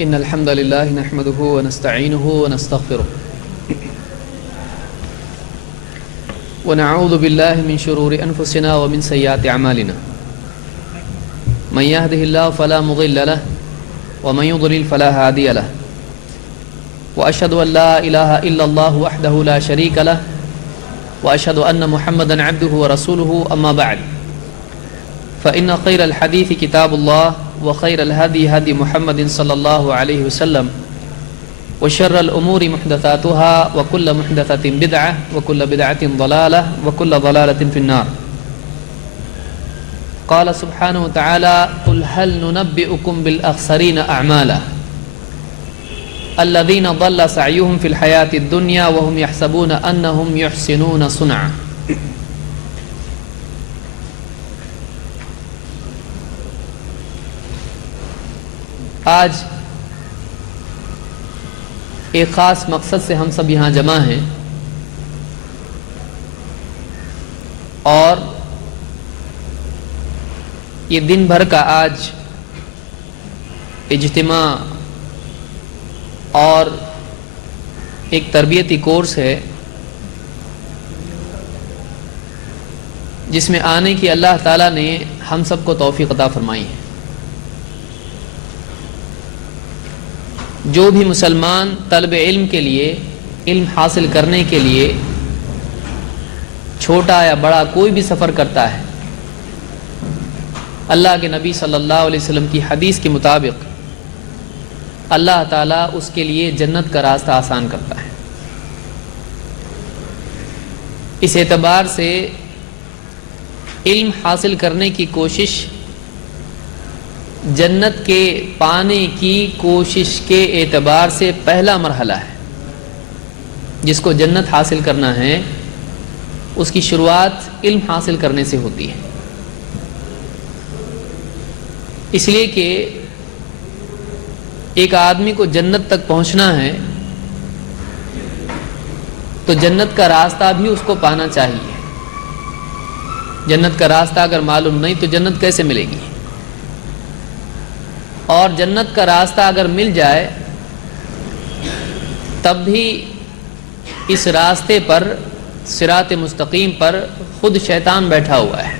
إن الحمد لله نحمده ونستعينه ونستغفره ونعوذ بالله من شرور أنفسنا ومن سيئات أعمالنا من يهده الله فلا مضل له ومن يضلل فلا هادي له وأشهد أن لا إله إلا الله وحده لا شريك له وأشهد أن محمدا عبده ورسوله أما بعد فإن خير الحديث كتاب الله وخير الهدي هدي محمد صلى الله عليه وسلم وشر الأمور محدثاتها وكل محدثة بدعة وكل بدعة ضلالة وكل ضلالة في النار. قال سبحانه وتعالى قل هل ننبئكم بالأخسرين أعمالا الذين ضل سعيهم في الحياة الدنيا وهم يحسبون أنهم يحسنون صنعا. آج ایک خاص مقصد سے ہم سب یہاں جمع ہیں اور یہ دن بھر کا آج اجتماع اور ایک تربیتی کورس ہے جس میں آنے کی اللہ تعالیٰ نے ہم سب کو توفیق عطا فرمائی ہے. جو بھی مسلمان طلب علم کے لیے علم حاصل کرنے کے لیے چھوٹا یا بڑا کوئی بھی سفر کرتا ہے اللہ کے نبی صلی اللہ علیہ وسلم کی حدیث کے مطابق اللہ تعالیٰ اس کے لیے جنت کا راستہ آسان کرتا ہے. اس اعتبار سے علم حاصل کرنے کی کوشش جنت کے پانے کی کوشش کے اعتبار سے پہلا مرحلہ ہے. جس کو جنت حاصل کرنا ہے اس کی شروعات علم حاصل کرنے سے ہوتی ہے. اس لیے کہ ایک آدمی کو جنت تک پہنچنا ہے تو جنت کا راستہ بھی اس کو پانا چاہیے. جنت کا راستہ اگر معلوم نہیں تو جنت کیسے ملے گی؟ اور جنت کا راستہ اگر مل جائے تب بھی اس راستے پر صراط مستقیم پر خود شیطان بیٹھا ہوا ہے.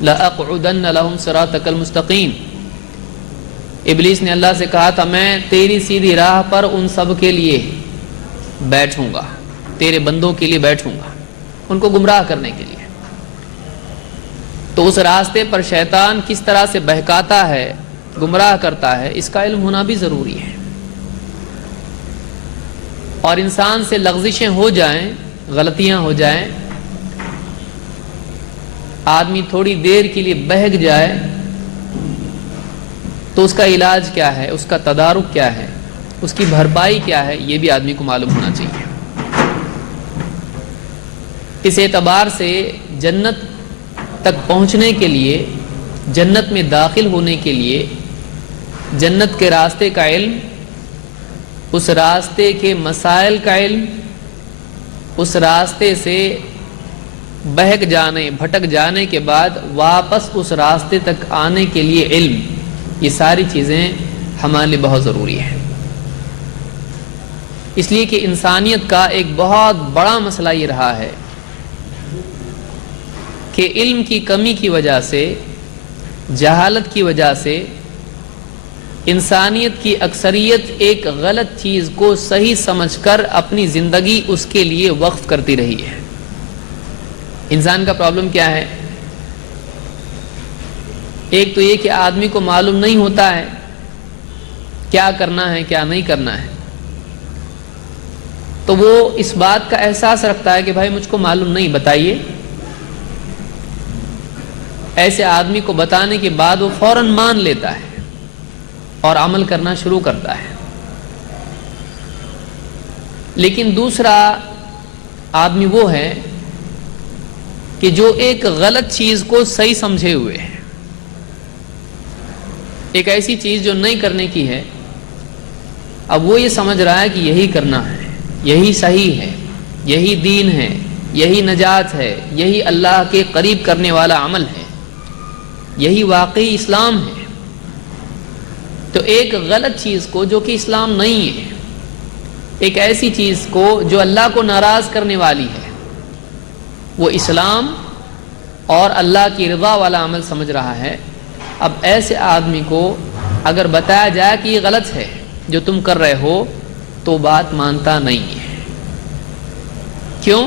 لَأَقْعُدَنَّ لَهُمْ صِرَاطَكَ الْمُسْتَقِيمَ. ابلیس نے اللہ سے کہا تھا میں تیری سیدھی راہ پر ان سب کے لیے بیٹھوں گا، تیرے بندوں کے لیے بیٹھوں گا، ان کو گمراہ کرنے کے لیے. تو اس راستے پر شیطان کس طرح سے بہکاتا ہے، گمراہ کرتا ہے، اس کا علم ہونا بھی ضروری ہے. اور انسان سے لغزشیں ہو جائیں، غلطیاں ہو جائیں، آدمی تھوڑی دیر کے لیے بہک جائے تو اس کا علاج کیا ہے، اس کا تدارک کیا ہے، اس کی بھرپائی کیا ہے، یہ بھی آدمی کو معلوم ہونا چاہیے. اس اعتبار سے جنت تک پہنچنے کے لیے، جنت میں داخل ہونے کے لیے جنت کے راستے کا علم، اس راستے کے مسائل کا علم، اس راستے سے بہک جانے، بھٹک جانے کے بعد واپس اس راستے تک آنے کے لیے علم، یہ ساری چیزیں ہمارے لیے بہت ضروری ہیں. اس لیے کہ انسانیت کا ایک بہت بڑا مسئلہ یہ رہا ہے کہ علم کی کمی کی وجہ سے، جہالت کی وجہ سے انسانیت کی اکثریت ایک غلط چیز کو صحیح سمجھ کر اپنی زندگی اس کے لیے وقف کرتی رہی ہے. انسان کا پرابلم کیا ہے؟ ایک تو یہ کہ آدمی کو معلوم نہیں ہوتا ہے کیا کرنا ہے کیا نہیں کرنا ہے، تو وہ اس بات کا احساس رکھتا ہے کہ بھائی مجھ کو معلوم نہیں، بتائیے. ایسے آدمی کو بتانے کے بعد وہ فوراً مان لیتا ہے اور عمل کرنا شروع کرتا ہے. لیکن دوسرا آدمی وہ ہے کہ جو ایک غلط چیز کو صحیح سمجھے ہوئے ہے، ایک ایسی چیز جو نہیں کرنے کی ہے، اب وہ یہ سمجھ رہا ہے کہ یہی کرنا ہے، یہی صحیح ہے، یہی دین ہے، یہی نجات ہے، یہی اللہ کے قریب کرنے والا عمل ہے، یہی واقعی اسلام ہے. تو تو ایک غلط چیز کو جو کہ اسلام نہیں ہے، ایک ایسی چیز کو جو اللہ کو ناراض کرنے والی ہے، وہ اسلام اور اللہ کی رضا والا عمل سمجھ رہا ہے. اب ایسے آدمی کو اگر بتایا جائے کہ یہ غلط ہے جو تم کر رہے ہو تو بات مانتا نہیں ہے. کیوں؟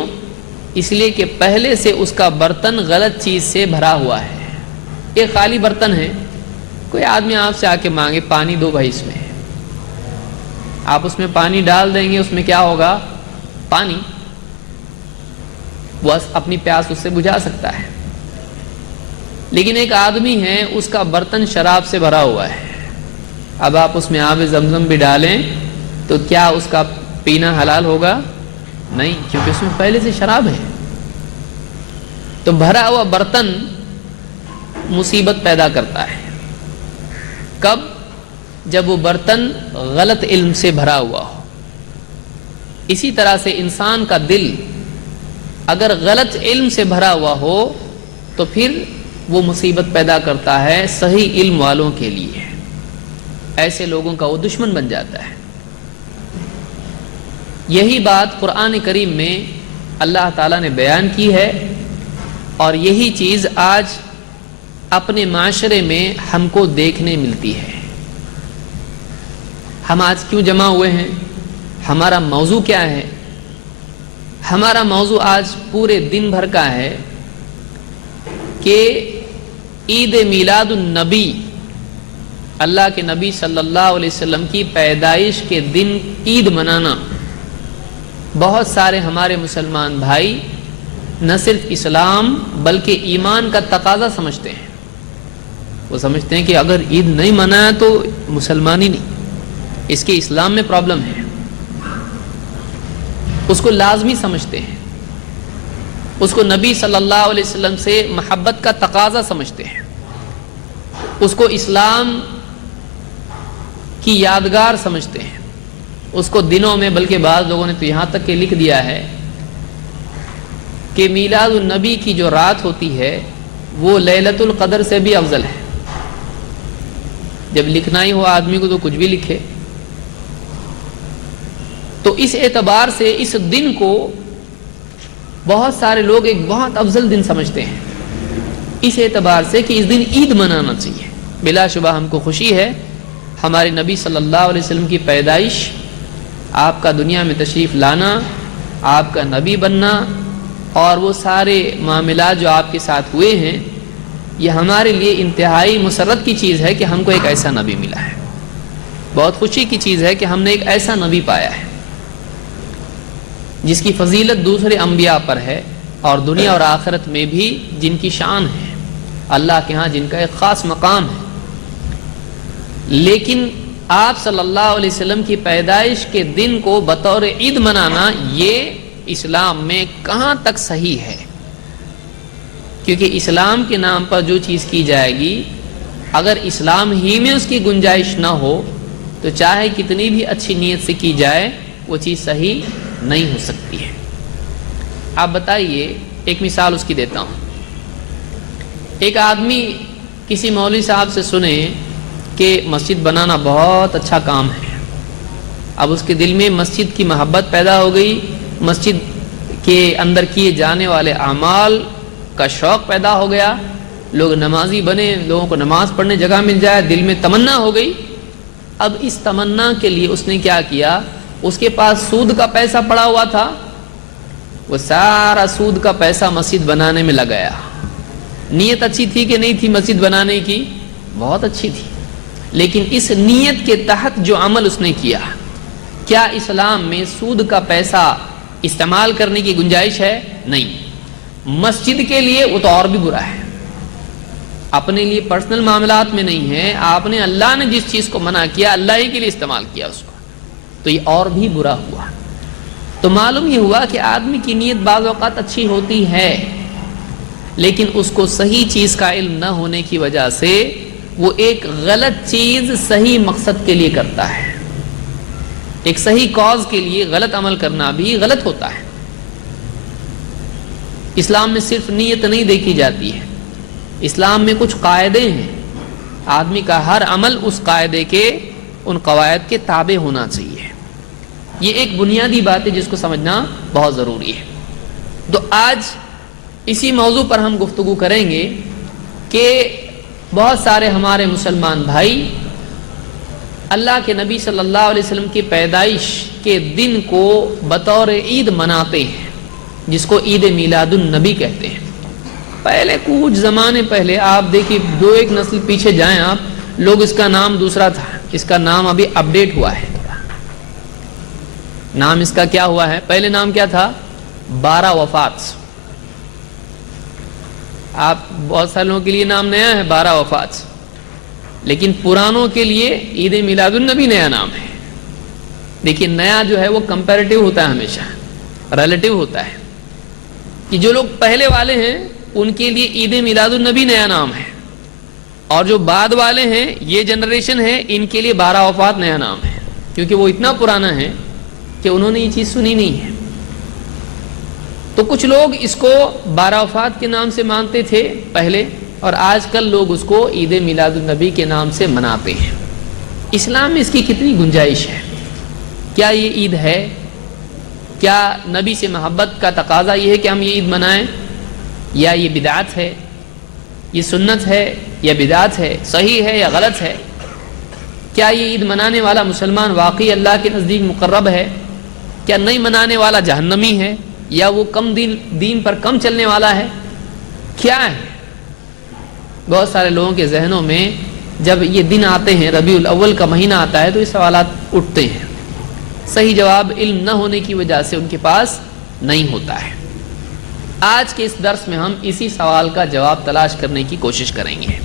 اس لیے کہ پہلے سے اس کا برتن غلط چیز سے بھرا ہوا ہے. ایک خالی برتن ہے، کوئی آدمی آپ سے آ کے مانگے پانی دو بھائی اس میں، آپ اس میں پانی ڈال دیں گے، اس میں کیا ہوگا؟ پانی. وہ اپنی پیاس اس سے بجھا سکتا ہے. لیکن ایک آدمی ہے، اس کا برتن شراب سے بھرا ہوا ہے، اب آپ اس میں آب زمزم بھی ڈالیں تو کیا اس کا پینا حلال ہوگا؟ نہیں، کیونکہ اس میں پہلے سے شراب ہے. تو بھرا ہوا برتن مصیبت پیدا کرتا ہے. کب؟ جب وہ برتن غلط علم سے بھرا ہوا ہو. اسی طرح سے انسان کا دل اگر غلط علم سے بھرا ہوا ہو تو پھر وہ مصیبت پیدا کرتا ہے صحیح علم والوں کے لیے. ایسے لوگوں کا وہ دشمن بن جاتا ہے. یہی بات قرآن کریم میں اللہ تعالیٰ نے بیان کی ہے، اور یہی چیز آج اپنے معاشرے میں ہم کو دیکھنے ملتی ہے. ہم آج کیوں جمع ہوئے ہیں؟ ہمارا موضوع کیا ہے؟ ہمارا موضوع آج پورے دن بھر کا ہے کہ عید میلاد النبی، اللہ کے نبی صلی اللہ علیہ وسلم کی پیدائش کے دن عید منانا بہت سارے ہمارے مسلمان بھائی نہ صرف اسلام بلکہ ایمان کا تقاضا سمجھتے ہیں. وہ سمجھتے ہیں کہ اگر عید نہیں منایا تو مسلمان ہی نہیں، اس کے اسلام میں پرابلم ہے. اس کو لازمی سمجھتے ہیں، اس کو نبی صلی اللہ علیہ وسلم سے محبت کا تقاضا سمجھتے ہیں، اس کو اسلام کی یادگار سمجھتے ہیں. اس کو دنوں میں، بلکہ بعض لوگوں نے تو یہاں تک کہ لکھ دیا ہے کہ میلاد النبی کی جو رات ہوتی ہے وہ لیلۃ القدر سے بھی افضل ہے. جب لکھنا ہی ہو آدمی کو تو کچھ بھی لکھے. تو اس اعتبار سے اس دن کو بہت سارے لوگ ایک بہت افضل دن سمجھتے ہیں، اس اعتبار سے کہ اس دن عید منانا چاہیے. بلا شبہ ہم کو خوشی ہے ہمارے نبی صلی اللہ علیہ وسلم کی پیدائش، آپ کا دنیا میں تشریف لانا، آپ کا نبی بننا، اور وہ سارے معاملات جو آپ کے ساتھ ہوئے ہیں، یہ ہمارے لیے انتہائی مسرت کی چیز ہے کہ ہم کو ایک ایسا نبی ملا ہے. بہت خوشی کی چیز ہے کہ ہم نے ایک ایسا نبی پایا ہے جس کی فضیلت دوسرے انبیاء پر ہے، اور دنیا اور آخرت میں بھی جن کی شان ہے، اللہ کے ہاں جن کا ایک خاص مقام ہے. لیکن آپ صلی اللہ علیہ وسلم کی پیدائش کے دن کو بطور عید منانا یہ اسلام میں کہاں تک صحیح ہے؟ کیونکہ اسلام کے نام پر جو چیز کی جائے گی، اگر اسلام ہی میں اس کی گنجائش نہ ہو تو چاہے کتنی بھی اچھی نیت سے کی جائے وہ چیز صحیح نہیں ہو سکتی ہے. آپ بتائیے، ایک مثال اس کی دیتا ہوں. ایک آدمی کسی مولوی صاحب سے سنے کہ مسجد بنانا بہت اچھا کام ہے. اب اس کے دل میں مسجد کی محبت پیدا ہو گئی، مسجد کے اندر کیے جانے والے اعمال کا شوق پیدا ہو گیا، لوگ نمازی بنے، لوگوں کو نماز پڑھنے جگہ مل جائے، دل میں تمنا ہو گئی. اب اس تمنا کے لیے اس نے کیا کیا؟ اس کے پاس سود کا پیسہ پڑا ہوا تھا، وہ سارا سود کا پیسہ مسجد بنانے میں لگایا. نیت اچھی تھی کہ نہیں تھی مسجد بنانے کی؟ بہت اچھی تھی. لیکن اس نیت کے تحت جو عمل اس نے کیا، کیا اسلام میں سود کا پیسہ استعمال کرنے کی گنجائش ہے؟ نہیں. مسجد کے لیے وہ تو اور بھی برا ہے. اپنے لیے پرسنل معاملات میں نہیں ہے، آپ نے اللہ نے جس چیز کو منع کیا اللہ ہی کے لیے استعمال کیا اس کو، تو یہ اور بھی برا ہوا. تو معلوم یہ ہوا کہ آدمی کی نیت بعض اوقات اچھی ہوتی ہے، لیکن اس کو صحیح چیز کا علم نہ ہونے کی وجہ سے وہ ایک غلط چیز صحیح مقصد کے لیے کرتا ہے. ایک صحیح کاز کے لیے غلط عمل کرنا بھی غلط ہوتا ہے. اسلام میں صرف نیت نہیں دیکھی جاتی ہے، اسلام میں کچھ قاعدے ہیں آدمی کا ہر عمل اس قاعدے کے ان قواعد کے تابع ہونا چاہیے. یہ ایک بنیادی بات ہے جس کو سمجھنا بہت ضروری ہے. تو آج اسی موضوع پر ہم گفتگو کریں گے کہ بہت سارے ہمارے مسلمان بھائی اللہ کے نبی صلی اللہ علیہ وسلم کی پیدائش کے دن کو بطور عید مناتے ہیں، جس کو عید میلاد النبی کہتے ہیں. پہلے کچھ زمانے پہلے آپ دیکھیے، 2-1 نسل پیچھے جائیں آپ، لوگ اس کا نام دوسرا تھا. اس کا نام ابھی اپڈیٹ ہوا ہے. نام اس کا کیا ہوا ہے؟ پہلے نام کیا تھا؟ 12 وفات. آپ بہت سارے لوگوں کے لیے نام نیا ہے 12 وفات، لیکن پرانوں کے لیے عید میلاد النبی نیا نام ہے. دیکھیے نیا جو ہے وہ کمپیریٹیو ہوتا ہے، ہمیشہ ریلیٹیو ہوتا ہے، کہ جو لوگ پہلے والے ہیں ان کے لیے عید میلاد النبی نیا نام ہے، اور جو بعد والے ہیں یہ جنریشن ہے ان کے لیے 12 وفات نیا نام ہے، کیونکہ وہ اتنا پرانا ہے کہ انہوں نے یہ چیز سنی نہیں ہے. تو کچھ لوگ اس کو 12 وفات کے نام سے مانتے تھے پہلے، اور آج کل لوگ اس کو عید میلاد النبی کے نام سے مناتے ہیں. اسلام میں اس کی کتنی گنجائش ہے؟ کیا یہ عید ہے؟ کیا نبی سے محبت کا تقاضا یہ ہے کہ ہم یہ عید منائیں، یا یہ بدعت ہے؟ یہ سنت ہے یا بدعت ہے؟ صحیح ہے یا غلط ہے؟ کیا یہ عید منانے والا مسلمان واقعی اللہ کے نزدیک مقرب ہے؟ کیا نہیں منانے والا جہنمی ہے، یا وہ کم دین پر کم چلنے والا ہے؟ کیا ہے؟ بہت سارے لوگوں کے ذہنوں میں جب یہ دن آتے ہیں، ربیع الاول کا مہینہ آتا ہے، تو یہ سوالات اٹھتے ہیں. صحیح جواب علم نہ ہونے کی وجہ سے ان کے پاس نہیں ہوتا ہے. آج کے اس درس میں ہم اسی سوال کا جواب تلاش کرنے کی کوشش کریں گے.